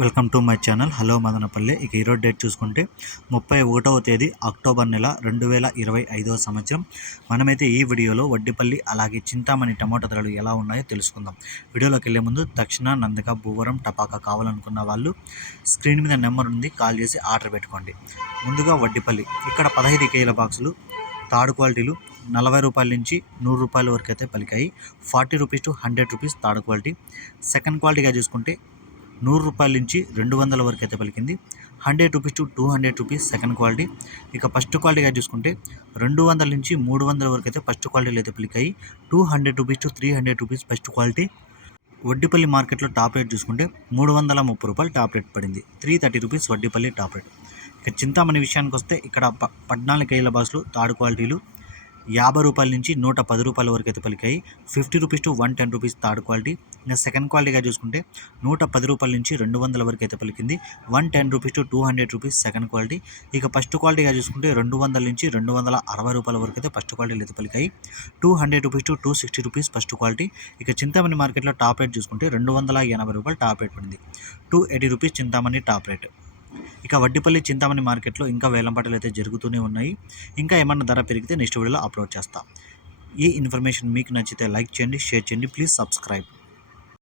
Welcome to my channel. Hello Madanapalle. ఇక ఈరోజు date చూసుకుంటే ముప్పై ఒకటవ తేదీ అక్టోబర్ నెల రెండు వేల ఇరవై ఐదవ సంవత్సరం. మనమైతే ఈ వీడియోలో వడ్డిపల్లి అలాగే చింతామణి టమాటా ధరలు ఎలా ఉన్నాయో తెలుసుకుందాం. వీడియోలోకి వెళ్ళే ముందు దక్షిణ నందక భూవరం టపాకా కావాలనుకున్న వాళ్ళు స్క్రీన్ మీద నెంబర్ ఉంది కాల్ చేసి ఆర్డర్ పెట్టుకోండి. ముందుగా వడ్డిపల్లి. ఇక్కడ పదహైదు కేజీల బాక్సులు తాడు క్వాలిటీలు నలభై రూపాయల నుంచి నూరు రూపాయల వరకు అయితే పలికాయి. Forty rupees to hundred rupees తాడు క్వాలిటీ. సెకండ్ క్వాలిటీగా చూసుకుంటే నూరు రూపాయల నుంచి రెండు వందల వరకు అయితే పలికింది. Hundred rupees to two hundred rupees second quality. ఇక ఫస్ట్ క్వాలిటీగా చూసుకుంటే రెండు వందల నుంచి మూడు వందల వరకు అయితే ఫస్ట్ క్వాలిటీలు అయితే పలికాయి. Two hundred rupees to three hundred rupees first quality. Vaddipalli మార్కెట్లో టాప్ రేట్ చూసుకుంటే మూడు వందల ముప్పై రూపాయలు టాప్ రేట్ పడింది. Three thirty rupees Vaddipalli top rate. ఇక చింతామణి విషయానికి వస్తే ఇక్కడ ప పద్నాలుగు కేజీల బాసులు తాడు క్వాలిటీలు. యాభై రూపాయల నుంచి నూట పది రూపాయల వరకు అయితే పలికాయి. Fifty rupees to one ten rupees third quality. ఇంకా సెకండ్ క్వాలిటీగా చూసుకుంటే నూట పది రూపాయల నుంచి రెండు వందల వరకు అయితే పలికింది. One ten rupees to two hundred rupees second quality. ఇక ఫస్ట్ క్వాలిటీగా చూసుకుంటే రెండు వందల నుంచి రెండు వందల అరవై రూపాయల వరకు అయితే ఫస్ట్ క్వాలిటీలు అయితే పలికాయి. Two hundred rupees to two sixty rupees first quality. ఇక చింతామణి మార్కెట్లో టాప్ రేట్ చూసుకుంటే రెండు వందల ఎనభై రూపాయలు టాప్ రేట్ పడింది. Two eighty rupees Chintamani top rate. ఇక వడ్డిపల్లి చింతామణి మార్కెట్లో ఇంకా వేలంపాటలు అయితే జరుగుతూనే ఉన్నాయి. ఇంకా ఏమన్నా ధర పెరిగితే నెక్స్ట్ వీడియోలో అప్లోడ్ చేస్తా. ఈ ఇన్ఫర్మేషన్ మీకు నచ్చితే లైక్ చేయండి షేర్ చేయండి ప్లీజ్ సబ్స్క్రైబ్.